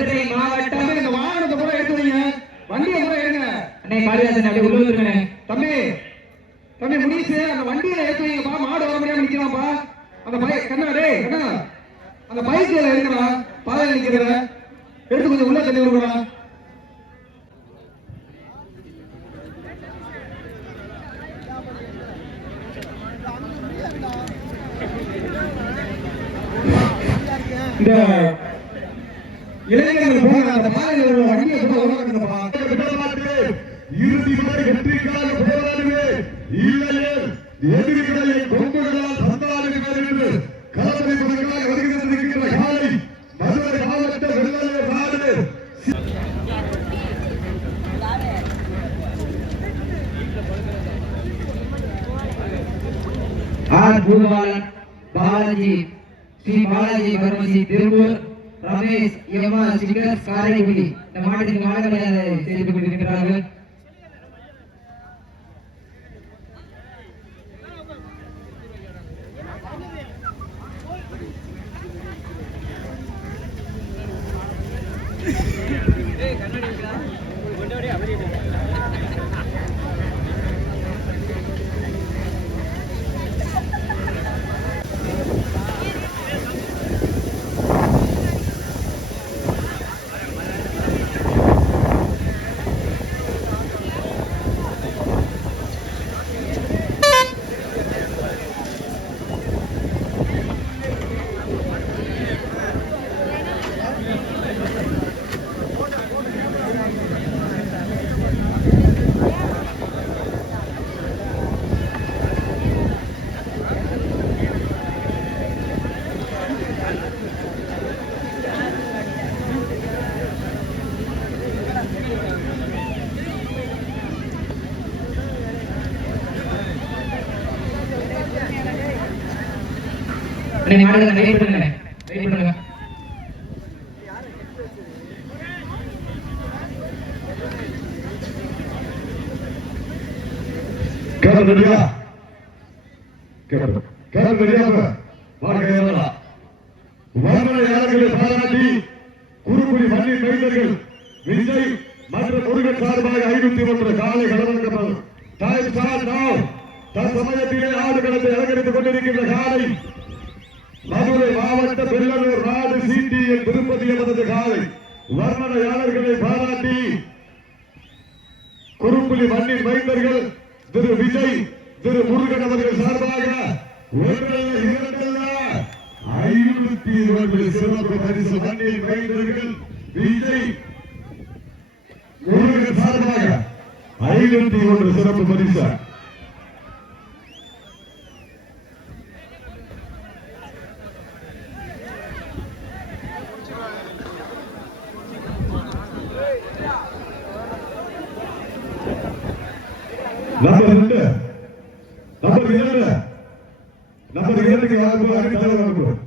மதுரை மாவட்டம். இந்த வாகனத்தை கூட எடுத்து வைங்க, வண்டியை கூட எடுங்க. அண்ணே காளிதாசன் அப்படியே உள்ள வந்துருங்க. தம்பி தம்பி முடிச்சு அந்த வண்டியில எடுத்து வைங்கப்பா. மாடு வர முடியாம நிக்கிறான்ப்பா. அந்த பைக் கண்ணா கண்ணா அந்த பைக்ல எடுக்கிறா, பாதையில் நிக்கிறத எடுத்து கொஞ்சம் உள்ள தள்ளி விடுறா. இந்த இளைஞர்கள் போன அந்த பாதையில் உள்ள வண்டியை கூட உருவாக்கணும்ப்பா. இறுதி வரை வெற்றிக்காக போராடுவே இல்லையே எதிரிகளை கொம்புகளால் சந்தாடுகிறார் என்று களத்தை கொடுக்கிறார். வருகின்ற காலை மதுரை மாவட்ட வெள்ளலே நாடு ஆர் பூபாலன் பாலாஜி ஸ்ரீ பாலாஜி பரமசி திருவூர் ரமேஷ் எம்மா சிங்கர் காரைக்குடி இந்த மாவட்டத்தின் மாநகர செய்து கொண்டிருக்கிறார்கள். மாடுகளை வெயிட் பண்ணுங்க, வெயிட் பண்ணுங்க. கேரளா கேரளா வாழ்க்கையா வர்மனையாளர்களை பாராட்டி குறுக்குடி மண்ணின் மைந்தர்கள் விஜய் மற்றும் முருகன் சார்பாக 501 காலை கலவரக்கப்படும் டைம் ஸ்டார்ட் நவ. தற்சமயத்திலே ஆடுகளத்தை அலங்கரித்துக் கொண்டிருக்கின்ற காலை மதுரை மாவட்ட வெள்ளலூர் நாடு சிடிஎன் திருப்பதி எமது காலை வர்மனையாளர்களை பாராட்டி குறுப்புலி மண்ணின் மைந்தர்கள் திரு விஜய் திரு முருகன் அவர்கள் சார்பாக 520 சிறப்பு பரிசு மண்ணின் மைந்தர்கள் விஜய் முருகன் சார்பாக 501 சிறப்பு பரிசு. நம்பர் 2 நம்பர் 2 நம்பர் 2 யாருக்கு அடித்தளம் இருக்கும்.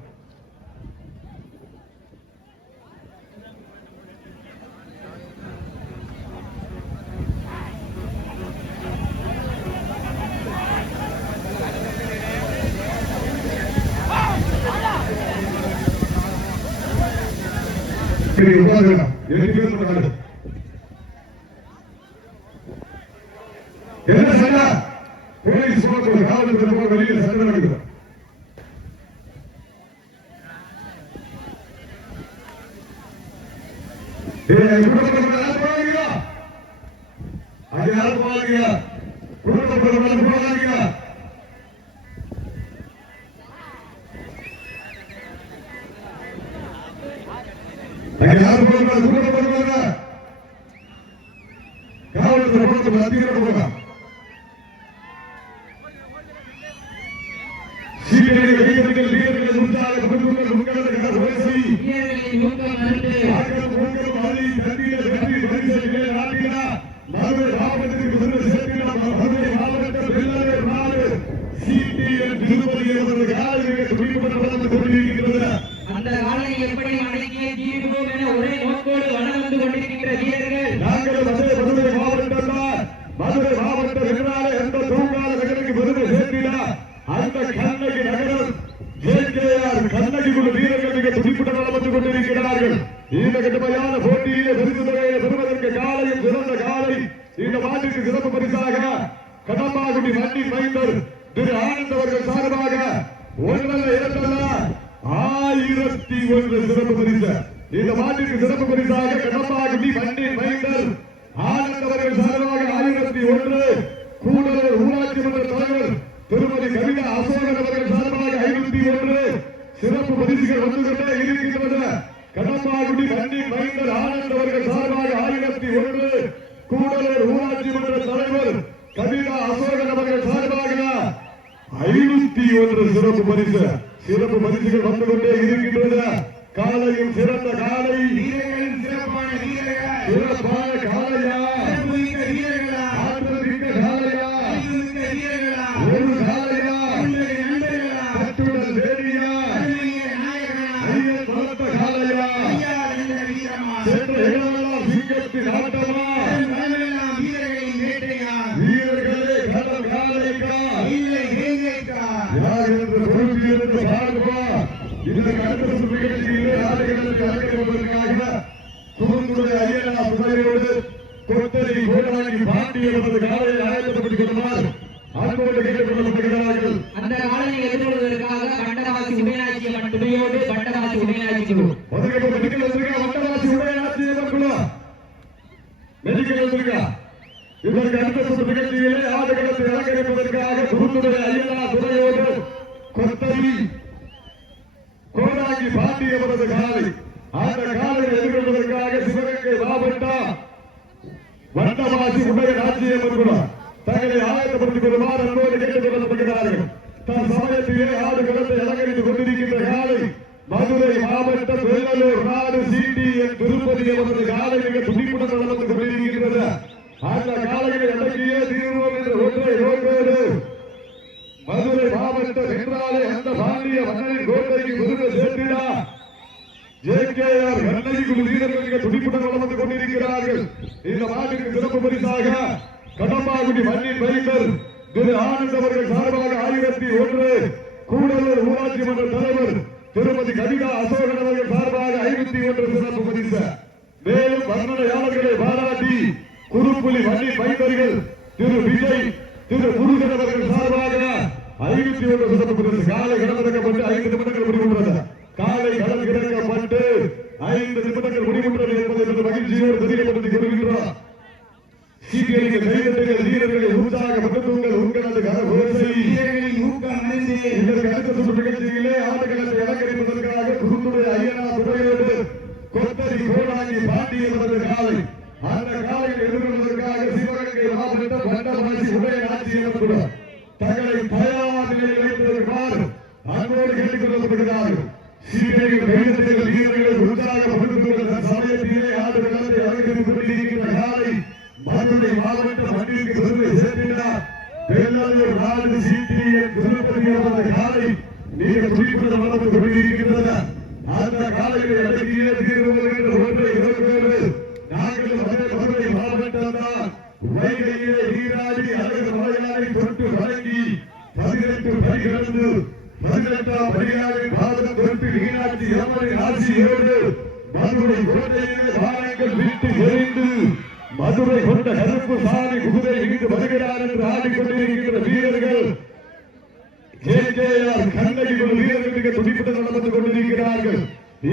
என்ன சண்டை போலீஸ் காவல்துறை வெளியில சண்டை நடக்குது. அது யாரு போவாங்க குடும்பம் போவாங்க. யாரு போவாங்க குடும்பம் காவல்துறை போறது அதிகாரம் போவாங்க. அந்த காலை எப்படி அடக்கிய தீர்வோம் என ஒரே நோக்கோடு வளம் வந்து கொண்டிருக்கின்ற வீரர்கள் நாங்கள் மதுரை மாவட்டம் என்றாலே எந்த தூங்காத நகருக்கு விருது சேர்க்கிறார். அந்த கண்ணகி நகரம் கண்ணகி குழு வீரர்கள் 1 சிறப்பு பரிசு. இந்த மாட்டிற்கு சிறப்பு பரிசாக கடப்பாக்குடி மண்ணின் மைந்தர் ஆனந்த் அவர்கள் சார்பாக 1001, கூடலூர் ஊராட்சி மன்ற தலைவர் திருமதி கவிதா அசோகன் அவர்கள் சார்பாக 501 சிறப்பு பரிசுகள் வந்து கொண்டே இருக்கின்றது. கடப்பாக்குடி மண்ணின் மைந்தர் ஆனந்த் அவர்கள் சார்பாக 1001, கூடலூர் ஊராட்சி மன்ற தலைவர் கவிதா அசோகன் அவர்கள் சார்பாக 501 சிறப்பு பரிசு. சிறப்பு பரிசுகள் வந்து கொண்டே இருக்கின்றது. காலையும் சிறந்த காலை, வீரர்கள் சிறப்பான வீரர்கள், சிறப்பான காலையா, சிறப்புமிக்க வீரர்களா, ஆற்றல் மிக்க காலையா, அறிவுமிக்க வீரர்களா, ஒரு காலையா, உங்களுடைய நண்பர்களா, கட்டுடல் வேடியா, அருமைய நாயகனா, ஐயன் வளர்த்த காலையா, ஐயா என்ற வீரமா, சென்ற இடமெல்லாம் சிங்கத்தின் ஆட்டமா, கடமெல்லாம் வீரர்களின் வேட்டையா, வீரர்களே களம் காலைக்கா, இல்லை வேங்கைக்கா, யார் என்று பொறுப்பிலிருந்து பாடுவா. இதற்கு அடுத்த சுற்று நிகழ்ச்சியிலே ஆடுகளுக்கு அழைக்கப்படுவதற்காக குறுந்துடைய ஐயனா சுமையோடு கொத்தரி கோடாங்கி பாண்டியவரது காலையை ஆயத்தப்பட்டுக் கொள்ளுமாறு அன்போடு கேட்டுக் கொள்ளப்படுகிறார்கள். அந்த காலனை எதிர்கொள்வதற்காக பண்டவாசி உதயநாச்சியம்மன் துணையோடு பண்டவாசி உதயநாச்சி குழு ஒதுக்கப்பட்ட மெடிக்கல் வந்திருக்கா, வட்டவாசி உடையாட்சியம்மன் குழு மெடிக்கல் வந்திருக்கா. இதற்கு அடுத்த சுற்று நிகழ்ச்சியிலே ஆடுகளத்தை அலங்கரிப்பதற்காக குறுந்துடைய ஐயனா துணையோடு கொத்தரி கோடாங்கி பாண்டியவரது காலை. அந்த காலையை எதிர்கொள்வதற்காக சிவகங்கை மாவட்டம் வட்டவாசி உடைய நாச்சியம்மன் குழு தங்களை ஆயத்தப்படுத்திக் கொள்ளுமாறு அன்போடு கேட்டுக் கொள்ளப்படுகிறார்கள். தன் சமயத்திலே ஆடுகளத்தை அலங்கரித்துக் கொண்டிருக்கின்ற காலை மதுரை மாவட்டம் வெள்ளலூர் நாடு CTN திருப்பதி அவரது காலை மிக துடிப்புடன் நடந்து கொண்டிருக்கிறது. அந்த காலையை அடக்கியே தீர்வோம் என்ற ஒன்றை நோக்கோடு மதுரை மாவட்டம் என்றாலே அந்த பாண்டிய மன்னரின் கோட்டைக்கு விருது சேர்த்திடா JKR கண்ணகி குழு வீரர்கள் மிக துடிப்புடன் வளர்ந்து கொண்டிருக்கிறார்கள். இந்த மாட்டிற்கு சிறப்பு பரிசாக கடம்பாக்குடி மண்ணின் மைந்தர் திரு ஆனந்த் அவர்கள் சார்பாக 1001, கூடலூர் ஊராட்சி மன்ற தலைவர் திருமதி கவிதா அசோகன் அவர்கள் சார்பாக 501 சிறப்பு பரிசு. மேலும் வர்ணனையாளர்களை பாராட்டி குறுப்புலி மண்ணின் மைந்தர்கள் திரு விஜய் திரு முருகன் அவர்கள் சார்பாக 501 சிறப்பு பரிசு. காலை களமிறக்கப்பட்டு 5 நிமிடங்கள் முடிவுற்றது. காலை களம் இறக்கப்பட்டு 5 நிமிடங்கள் முடிவுற்றது என்பதை மகிழ்ச்சியோடு தெரியப்படுத்திக் கொள்கின்றோம். சீக்கிரங்கள் கைதட்டுங்கள், வீரர்களை உற்சாகப்படுத்துங்கள். உங்களது கரகோசை வீரர்களின் ஊக்கம் அறிந்து இதற்கு அடுத்த சுற்று நிகழ்ச்சியிலே ஆடுகளத்தை அலங்கரிப்பதற்காக குறுந்துடைய ஐயனா துணையோடு கொத்தரி கோடாங்கி பாண்டியவரது காலை. அந்த காலையை எதிர்கொள்வதற்காக சிவகங்கை மாவட்டம் வண்டவாசி உடையாட்சியம்மன் குழு தங்களை தயார் நிலையில் வைத்திருக்குமாறு அன்போடு கேட்டுக் கொள்ளப்படுகிறார்கள். சீக்கிரங்கள் கைதட்டுங்கள், வீரர்களை உற்சாகப்படுத்துங்கள். சமயத்திலே ஆடுகளத்தை அலங்கரித்துக் கொண்டிருக்கின்ற காலை மதுரை மாவட்டம் மண்ணிற்கு பெருமை சேர்க்கிறார். வெள்ளலூர் நாடு CTN திருப்பதி அவரது காலை மிக துடிப்புடன் வளர்ந்து கொண்டிருக்கின்றன. அந்த காலையை அடக்கியே தீர்வோம் என்ற ஒன்றை நோக்கோடு நாங்களும் அதே மதுரை மாவட்டம் தான் வைகையிலே நீராடி அழகு மலையாளை தொட்டு வழங்கி 18 படி கடந்து 18ஆம் படியாக பாதம் தொட்டு மீனாட்சி அம்மனின் ஆட்சியோடு மதுரை கோட்டையிலே வானங்கள் விட்டு எரிந்து மதுரை கொண்ட கருப்பு சாமி குதிரை இங்கு வருகிறார் என்று ஆடிக்கொண்டிருக்கின்ற வீரர்கள் JKR கண்ணகி குழு வீரர்கள் மிக துடிப்புடன் நடந்து கொண்டிருக்கிறார்கள்.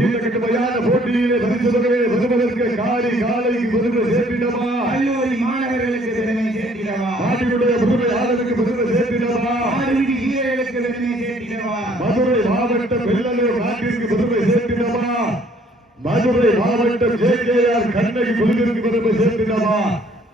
இந்த கடுமையான போட்டியிலே பரிசு தொகையை பெறுவதற்கு காலைக்கு பெருமை சேர்த்திடவா, கல்லூரி மாணவர்களுக்கு பெருமை சேர்த்திடவா, நாட்டினுடைய பெருமையாளருக்கு பெருமை சேர்த்திடவா, ஆர்வி வீரர்களுக்கு பெருமை சேர்த்திடவா, மதுரை மாவட்டம் வெள்ளலூர் நாட்டிற்கு பெருமை சேர்த்திடவா, மதுரை மாவட்டம் JKR கண்ணகி குழுவிற்கு பெருமை சேர்த்திடவா.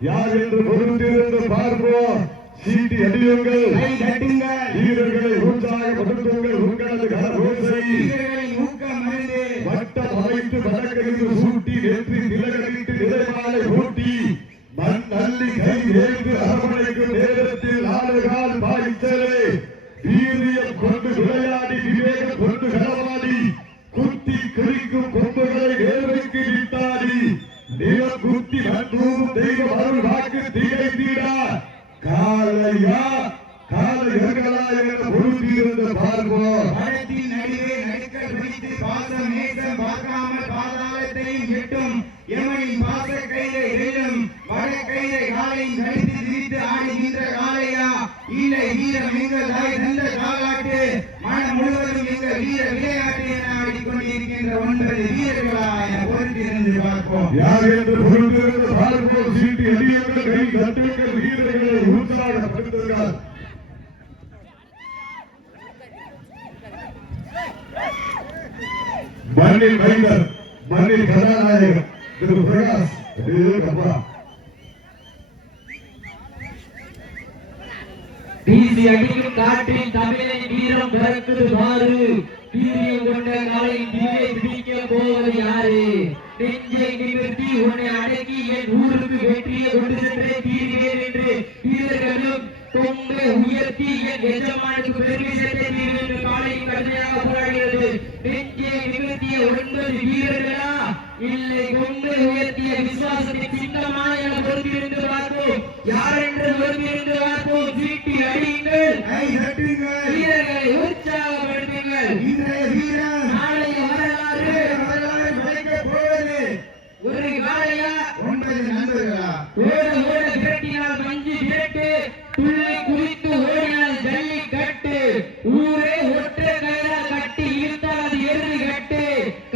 யார் என்று பொறுத்திருந்து பார்ப்போம். சீட்டி அடியுங்கள், கை தட்டுங்கள், வீரர்களை உற்சாகப்படுத்துங்கள். உங்களது கரகோசை வீரர்களின் ஊக்கம் அறிந்து வட்டம் அமைத்து வழக்கறிவு சூட்டி வெற்றி திலகமிட்டு நிலைமாலை ஊட்டி மண் அள்ளி கை ஏந்து அரவணைக்கும் நேரத்தில் 4 கால் பாய்ச்சலே வீரியம் கொண்டு விளையாடி விவேகம் கொண்டு களவாடி குத்தி கிழிக்கும் கொம்புகளை நேர்மைக்கு விட்டாடி நிலம் குத்தி நன்றும் தெய்வம் அருள் வாக்கு திகைத்தீடா காலையா காலையர்களா என பொருந்தியிருந்த பார்ப்போம். மரத்தின் நடுவே நடுக்கல் பிடித்து பாசம் நேசம் பார்க்காமல் பாதாளத்தையும் எட்டும் எமனின் பாச கைதை வெல்லும் வட கைதை காலையும் கழித்து திரித்து ஆடுகின்ற காலையா, இல்லை வீரம் எங்கள் தாய் தந்த காலாட்டு மனம் முழுவதும் எங்கள் வீர விளையாட்டு என ஆடி கொண்டிருக்கின்ற 9 வீரர்களா என பொறுத்திருந்து பார்ப்போம். யார் என்று பொறுத்திருந்து பார்ப்போம். சீட்டி அடியுங்கள், கை தட்டுங்கள், வீரர்களை உற்சாகப்படுத்துங்கள். மண்ணில் மைந்தர், மண்ணில் கதாநாயகர் திரு பிரகாஷ் கப்பா வீசி அடிக்கும் காற்றின் தமிழை வீரம் பிறக்குது பாரு. வீரியம் கொண்ட காலை தீயை பிடிக்க போவது யாரு? நெஞ்சை நிமிர்த்தி உன்னை அடக்கி என் ஊருக்கு வெற்றியை கொண்டு சென்றே தீர்வேன் என்று வீரர்களும் கொம்பை உயர்த்தி என் எஜமானுக்கு பெருமை சேர்த்தே தீர்வேன் என்று காலையில் கடுமையாக போராடுகிறது. நெஞ்சை நிமிர்த்திய 9 வீரர்களா இல்லை கொம்பை உயர்த்திய விசுவாசத்தின் சின்னமா என பொறுத்திருந்து பார்ப்போம். யார் என்று பொறுத்திருந்து பார்ப்போம். சீட்டி அடியுங்கள், வீரர்களை உற்சாகப்படுத்துங்கள். இன்றைய வீரர் நாளைய வரலாறு படைக்கப் போவது ஒரு காளையா 9 நண்பர்களா? ஓட ஓட விரட்டினால் மஞ்சு விரட்டு, துள்ளி குதித்து ஓடினால் ஜல்லிக்கட்டு. ஊரே ஒற்ற கயிறால் கட்டி இழுத்தால் அது எருது கட்டு.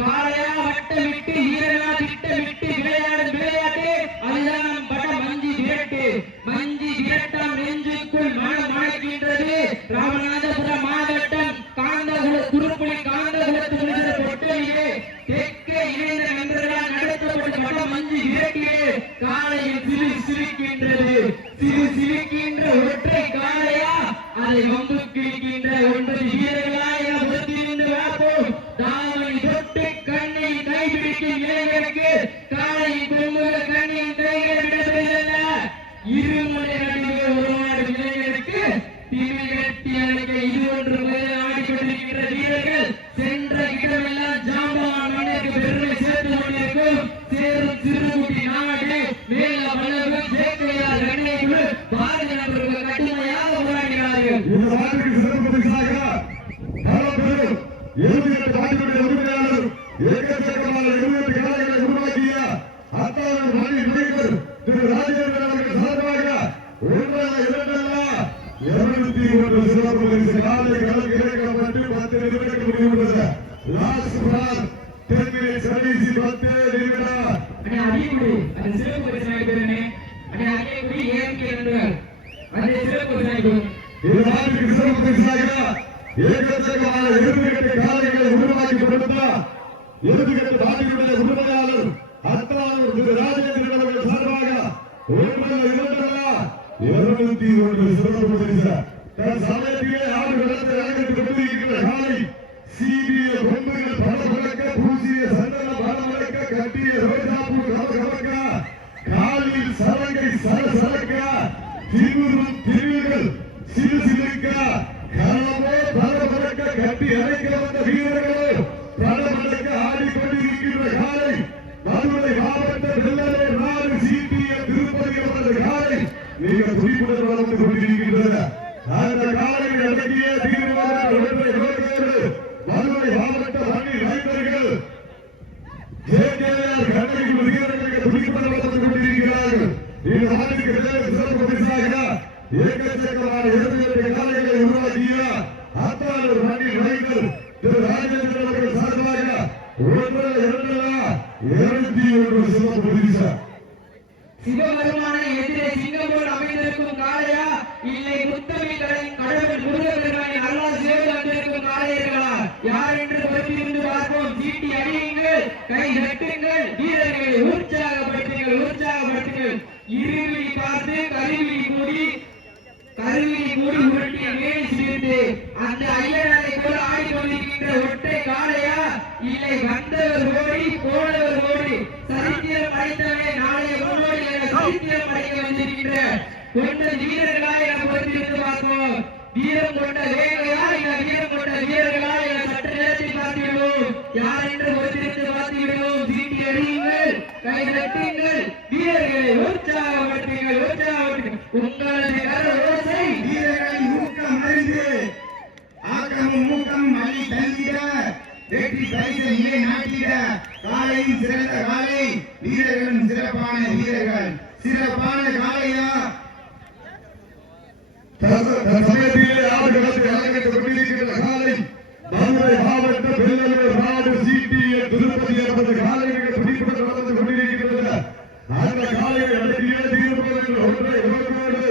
காளையா வட்டமிட்டு வீரனா திட்டமிட்டு விளையாடும் விளையாட்டு அதுதான் நம் பட மஞ்சு விரட்டு. மஞ்சு விரட்டாம் நெஞ்சுக்குள் மனம் மணக்கின்றது. ராமநாதபுரம் மாவட்டம் குருப்புலி காந்தகுலத்து முடிந்த பொட்டலிலே தெற்கே இணைந்த நண்பர்களால் நடத்தப்பட்ட பட மஞ்சு விரட்டிலே காளையில் சிரிக்கின்றது. சிரிக்கின்ற ஒற்றை காளையா அதை வம்பு கிழிக்கின்ற 9 வீரர்களா என பொறுத்திருந்து பார்ப்போம். தாவணி தொட்டு கண்ணை கைபிடிக்கும் இளைஞருக்கு காளையின் கொம்புகள் கண்ணின் கைகள் விடப்படுகிறல்ல. இருமுறை நடுவே உருவாடும் இளைஞருக்கு திமி கட்டி அழைக்க இது ஒன்று முதல் ஆடிக்கொண்டிருக்கின்ற வீரர்கள் சென்ற இடமெல்லாம் ஜாம்பவான் மண்ணிற்கு பெருமை சேர்த்து கொண்டிருக்கும் சேரும் சிறுகுட்டி நாடு மேல வல்லவு ஜெயக்கையார் கண்ணைக்குழு பாரதிய நண்பர்கள் கடுமையாக போராடுகிறார்கள். இந்த நாட்டுக்கு சிறப்பு பரிசாக பலப்பெரும் 78 நாட்டுடைய உரிமையாளர் ஏகச்சக்கமான 78 காலைகளை உருவாக்கிய அத்தாளர் மணி மைந்தர் திரு ராஜேந்திரன் அவர்கள் சார்பாக 201 சிறப்பு பரிசு காலை கலந்து இறக்கப்பட்டு 10 நிமிடங்கள் முடிவுற்றது. லாஸ்ட் பால் 10 minutes கடைசி 10 நிமிடம். அறிவுரை அது சிறப்பு பரிசாக பெறுனே அடே அறிவுரை ஏஎம்கே நண்பர்கள் அதே சிறப்பு பரிசாக இந்த நாட்டுக்கு சிறப்பு பரிசாக ஏகச்சக்கமான 78 காலைகளை உருவாக்கி கொடுத்தார். 78 நாட்டினுடைய உரிமையாளர் அத்தாளர் திரு ராஜேந்திரன் அவர்கள் சார்பாக 201 சிறப்பு பரிசு. தன் சமயத்திலே ஆடு வெள்ளத்தை அலங்கரித்துக் கொண்டிருக்கின்ற காலை சீவிய கொம்புகள் பல பழக்க, பூசிய சந்தன பல பழக்க, கட்டிய ரோஜாப்பூ கமகமக்க, காலில் சலங்கை சலசலக்க, திமிரும் திமிர்கள் சிலுசிலுக்க, கலமோ பல பழக்க கட்டி அழைக்க வந்த வீரர்களோ பல பழக்க ஆடிக்கொண்டிருக்கின்ற காலை மதுரை மாவட்ட வெள்ளரை நாடு சீட்டிய திருப்பதி அவரது காலை மிக துடிப்புடன் வளர்ந்து கொண்டிருக்கின்றன. அந்த காலையில் அடங்கிய தீர்மானம் மதுரை மாவட்ட அணி ரைடர்கள் ஜேகேஆர் கண்ணகிக்குழு வீரர்கள் துடிப்புடன் வளர்ந்து கொண்டிருக்கிறார்கள். இந்த ஆண்டுக்கு சிறப்பு பரிசாக ஏகச்சக்கமான 78 காலைகளை உருவாக்கிய அத்தாளர் அணி ரைடர் திரு ராஜேந்திரன் அவர்கள் சார்பாக 201 சிறப்பு பரிசு. சிவபெருமான எதிரே சிங்கப்பூர் அமைந்திருக்கும் காளையா இல்லை முத்தமிழ் கடவுள் முருகப்பெருமானின் அருளால் சேவை வந்திருக்கும் காளையர்களா? யார் என்று பொறுத்திருந்து பார்ப்போம். சீட்டி அடியுங்கள், கை தட்டுங்கள், வீரர்களை உற்சாகப்படுத்துங்கள். இருவிழி பார்த்து கருவிழி மூடி உருட்டிய மேல் சிரித்து அந்த ஐயனாரை போல ஆடிக்கொண்டிருக்கின்ற ஒற்றை காளையா இல்லை வந்தவர் ஓடி போனவர் ஓடி சரித்திரம் அடைத்தவே நாளைய முன்னோடி என சரித்திரம் அடைக்க வந்திருக்கின்ற 9 வீரர்களா என பொறுத்திருந்து பார்ப்போம். வீரம் கொண்ட வேலையா இல்ல வீரம் கொண்ட வீரர்களா என சற்று நேரத்தில் பார்த்துவிடுவோம். யார் என்று பொறுத்திருந்து பார்த்துவிடுவோம். சீட்டி அடியுங்கள், கை தட்டுங்கள், வீரர்களை உற்சாகப்படுத்துங்கள். உங்களது கர ஓசை வீரர்களின் ஊக்கம் அறிந்து ஆக்கமும் ஊக்கம் அள்ளி தந்திட வெற்றி பரிசை நிலை நாட்டிட காலையும் சிறந்த காலை, வீரர்களும் சிறப்பான வீரர்கள். சிறப்பான காலையா சமயத்திலே ஆடு களத்தை அலங்கரித்துக் கொண்டிருக்கின்ற காலை மதுரை மாவட்ட வெள்ளலூர் நாடு சிடிஏ திருப்பதி என்பது காலையில் துடிப்புடன் நடந்து கொண்டிருக்கிறது. அந்த காலையை அடக்கிய தீர்ப்பு ஒன்றை உணர்வோடு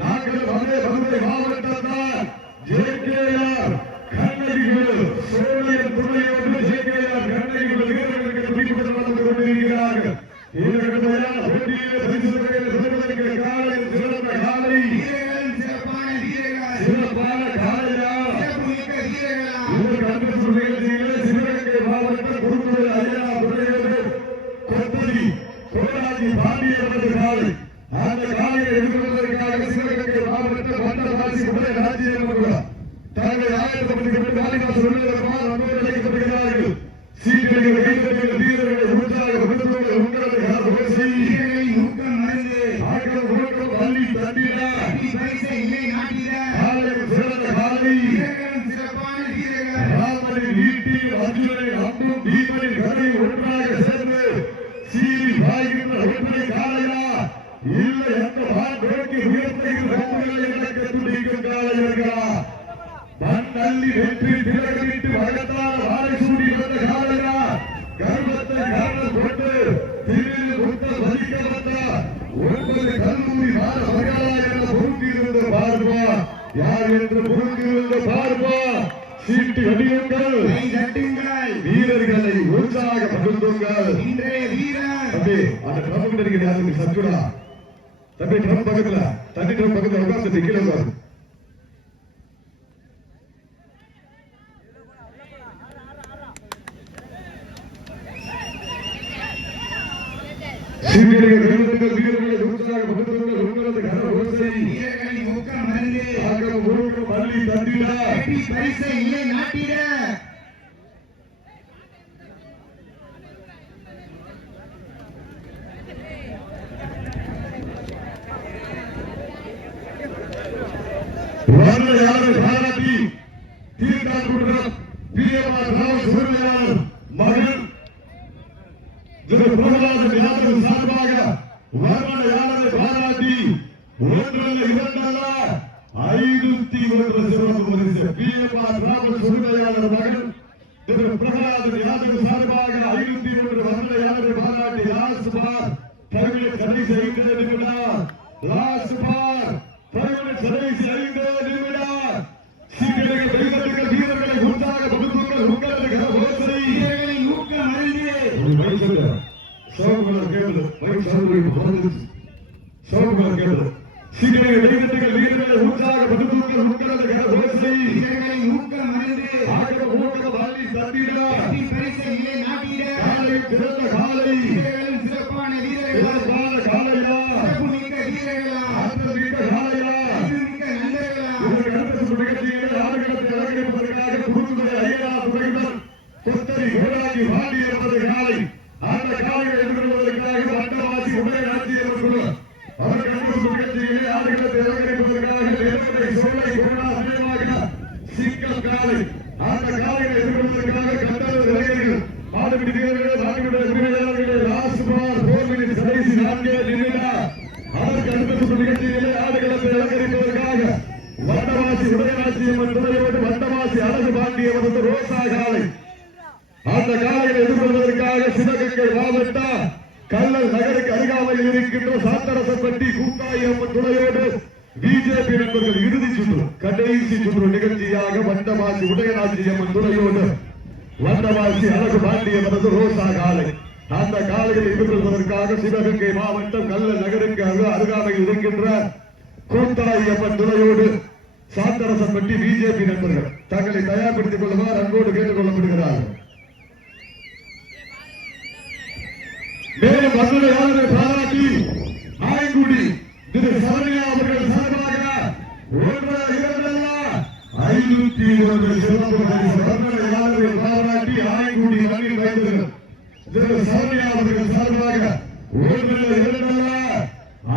நாங்கள் அதே மதுரை மாவட்டத்தால் ஜேகேஆர் கண்ணகிகள் சோழியன் துணையோடு ஜேகேஆர் கண்ணகிகள் வீரர்களுக்கு துடிப்புடன் நடந்து கொண்டிருக்கிறார்கள். இதற்குடைய போட்டியிலே பரிசுகளை பெறுவதற்கு காலையில் சிறந்த காலை சிறப்பான வீரர்கள் சிறப்பான காலையா சிறப்புமிக்க வீரர்களா இதற்கு அன்பு நிகழ்ச்சியிலே சிவகங்கை மாவட்ட குருத்துறை ஐயா துறையோடு கொத்தடி கோடாஜி பாண்டியவரது காலை அந்த காலையை எதிர்கொள்வதற்காக சிவகங்கை மாவட்ட வண்டவாசி உடைய ராஜ்யம் தங்களை ஆயத்தப்படுத்திக் காளிதாஸ் சொல்லுவதற்காக அன்போடு அழைக்கப்படுகிறார்கள். சீக்கிரங்கள் கைத்தறிகள் வீரர்களை உற்சாகப்படுத்துவது உங்களது கரகோசை வீரர்களின் ஊக்கம் மறந்து ஆட்கள் உறக்கம் பள்ளி தண்ணீரா பரிசை இல்லை நாட்டிட காலையில் சிறந்த காலை வீரர்களும் சிறப்பான வீரர்கள் ராமனின் ஈட்டி அர்ஜுனை அம்பும் பீமனின் கரை ஒன்றாக சேர்ந்து சீறி பாய்கின்ற ஒன்றை காலையா இல்லை அந்த நோக்கி உயர்த்துகிற வெற்றிகளை எனக்கு துடிக்கும் காலையா மண் அள்ளி வெற்றி திறக்கிட்டு வகத்தால் வாழை சூடி வந்த காலையா கர்வத்தை காரணம் கொண்டு திருவில் முத்த மதிக்க வந்த 9 கல்லூரி மாண மகளா என்ற பொருந்திருந்த பார்ப்பா யார் என்று பொருந்திருந்த பார்ப்பா சீட்டு அடியுங்கள் கை தட்டுங்கள் வீரர்களை உற்சாகப்படுத்துங்கள். இன்றைய வீரர் தம்பி அந்த ட்ரம் இருக்கிற சத்துடா தம்பி ட்ரம் பக்கத்துல தண்ணி ட்ரம் பக்கத்துல உட்கார்ந்து கீழே உட்காரு. வீரர்களை உற்சாகப்படுத்துங்கள் உங்களது கரகோசை வீரர்களின் ஊக்கம் மறந்து ஆகம் ஊக்கம் பள்ளி தண்ணீரா வெற்றி பரிசை இல்லை நாட்டிட வரலாறு பாராட்டி தீர்த்தாக்குற்றம் பிஎம்ஆர் ராவ் சூரியனார் மகன் திரு பிரகலாதன் யாதவ் சார்பாக வரலாறு பாராட்டி ஒன்றல்ல இரண்டல்ல 501 சிறப்பு பரிசு பிஎம்ஆர் ராவ் சூரியனார் மகன் திரு பிரகலாதன் யாதவ் சார்பாக 501 வரலாறு பாராட்டி லாஸ்ட் பார் தங்களை கடை செய்கிறார். லாஸ்ட் பார் வீரர்களை உற்சாகப்படுத்துங்கள் உங்களது கரகோசை வீரர்களின் ஊக்கம் மறந்து வீரர்களை உற்சாகப்படுத்துங்கள் உங்களது கரகோசை வீரர்களின் ஊக்கம் மறந்து ஆக ஊக்க வாலி தண்ணீரா வெற்றி பரிசை இல்லை நாட்டிட காலை சிறந்த காலை வீரர்களும் சிறப்பான வீரர்களா சிறப்பான காலையா சிறப்புமிக்க வீரர்களா ஆத்மீக காலையா அறிவுமிக்க நண்பர்களா இதற்கு அடுத்த நிகழ்ச்சியில் ஆடுகளத்தை அலங்கரிப்பதற்காக குருத்துறை ஐயா துறையினர் கொத்தரி கோடாஜி பாண்டி என்பது காலை அந்த காலையை எதிர்கொள்வதற்காக வண்டவாசி உடைய ராஜ்யம் குழு அவருக்கு அடுத்த நிகழ்ச்சியில் ஆடுகளத்தை அலங்கரிப்பதற்காக நேரத்தை சோலை கோடா சுயமாக சிங்கம் காலை அந்த காலையை எதிர்கொள்வதற்காக கட்டளை இளைஞர்கள் ஆடுபிடி வீரர்கள் நான்குடைய உரிமையாளர்களே ராசுமார் 4 மினிட் கடைசி 4 நிமிடம் அதற்கு அடுத்த நிகழ்ச்சியிலே ஆடுகளத்தை அலங்கரிப்பதற்காக வண்டவாசி உதயராஜ்யம் துறையோடு வண்டவாசி அழகு பாண்டியவரது ரோசா காலை அந்த காலையை எதிர்கொள்வதற்காக சிவகங்கை மாவட்ட கல்லல் நகருக்கு அருகாமையில் இருக்கின்ற சாத்தரசப்பட்டி கூட்டாய் அம்மன் துணையோடு பிஜேபி நண்பர்கள் இறுதி சுற்று கடைசி சுற்று நிகழ்ச்சியாக வண்டவாசி உதயராஜ்யம் துணையோடு வண்டவாசி அழகு பாண்டியவரது ரோசா காலை அந்த காலையில் எதிர்கொள்வதற்காக சிவகங்கை மாவட்டம் கல்லல் நகருக்கு அருகாமையில் இருக்கின்ற கூத்தாய் அம்மன் துணையோடு சாத்தரசம்பட்டி பிஜேபி நண்பர்கள் தங்களை தயார்படுத்திக் கொள்ளுமாறு அன்போடு கேட்டுக் கொள்ளப்படுகிறார்கள். மேலும் மதுரையாளரை பாராட்டி ஆயங்குடி திரு சரண்யா அவர்கள் சார்பாக 501 சிறப்பு பரிசு மதுரையாளரை பாராட்டி ஆயங்குடி மண்ணில் வைத்தது திரு சரண்யா அவர்கள் சார்பாக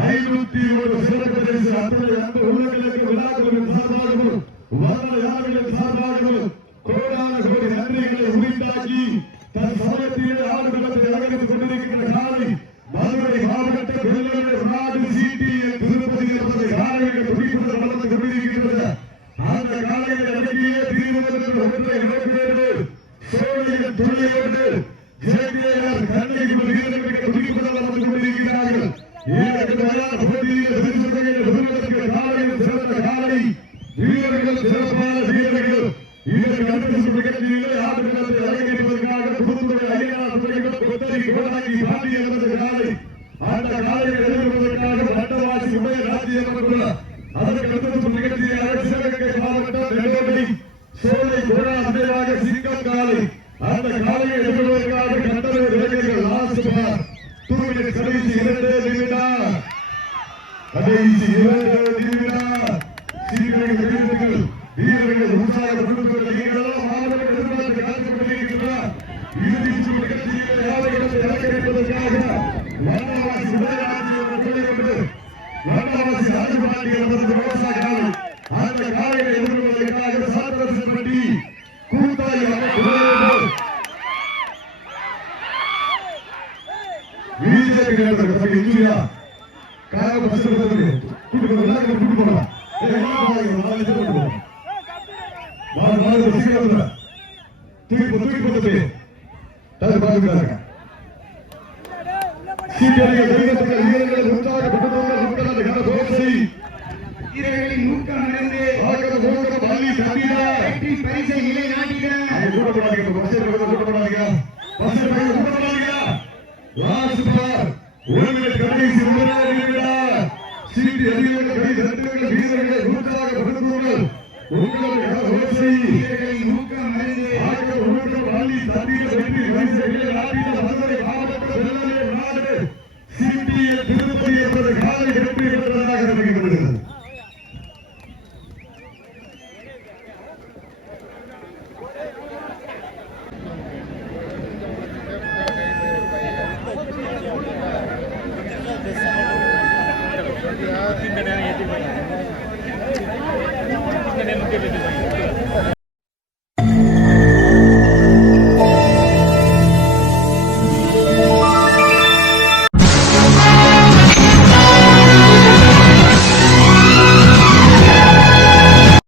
501 சிறப்பு பரிசு அத்துறை அன்பு உள்ளங்களுக்கு விழாக்களின் சார்பாகவும் மதுரையாளர்களின் சார்பாகவும் கோடான கோடி நன்றிகளை உரித்தாக்கி தன் சமயத்திலே ஆடுகளத்தை அலங்கரித்துக் கொண்டிருக்கின்ற காலை மதுரை மாவட்ட வெள்ளலூர் நாடு சிடிஏ திருப்பதி என்பதை காலையில் துடிப்புடன் வளர்ந்து கொண்டிருக்கின்றது. அந்த காலையை அடக்கியே தீர்வு வென்று ஒன்றை நோக்கினோடு சோழியின் துணியோடு ஜெயலலிதா கண்ணைக்கு வீரர்களுக்கு துடிப்புடன் வந்து கொண்டிருக்கிறார்கள். போட்டியில் காலையில் சிறந்த காலை வீரர்கள் சிறப்பான வீரர்கள் இதற்கு அடுத்த நிகழ்ச்சியிலே ஆடுகளத்தை அரங்கேற்பதற்காக புதுத்துறை ஐயனார் கொத்தரி கோடாங்கி பாண்டி என்பது காலை அந்த காலையை எதிர்கொள்வதற்காக வண்டவாசி உடைய ராஜ்யம் அதற்கு அடுத்த நிகழ்ச்சியாக சிவகங்கை மாவட்டம் நெல்லோட்டை சோலை கோடா அந்தவாக சிங்கம் காலை அந்த காலையை எதிர்கொள்வதற்காக கட்டளை இளைஞர்கள் லாஸ்ட் பார் தூவிலை கடைசி 2 நிமிடம் கடைசி 2 நிமிடம் சீக்கிரம் வீரர்கள் உற்சாகப்படுத்துவதை நீங்களும் மாணவர்கள் எதிர்பார்த்து காத்துக் கொண்டிருக்கிறார். இறுதி சுற்று நிகழ்ச்சியில் யாரையிடத்தை இறக்கணிப்பதற்காக வண்டவாசி வண்டவாசி ராஜபாண்டியர் அவரது ரோசா காலை அந்த காலையை எதிர்கொள்வதற்காக சாத்தரசன்பட்டி கூட்டாளி பிஜேபி இந்தியா காய பஸ் கூட்டு போலாம் வீரர்களின் ஊக்கம் நடந்து வெற்றி பரிசை நிலைநாட்டிட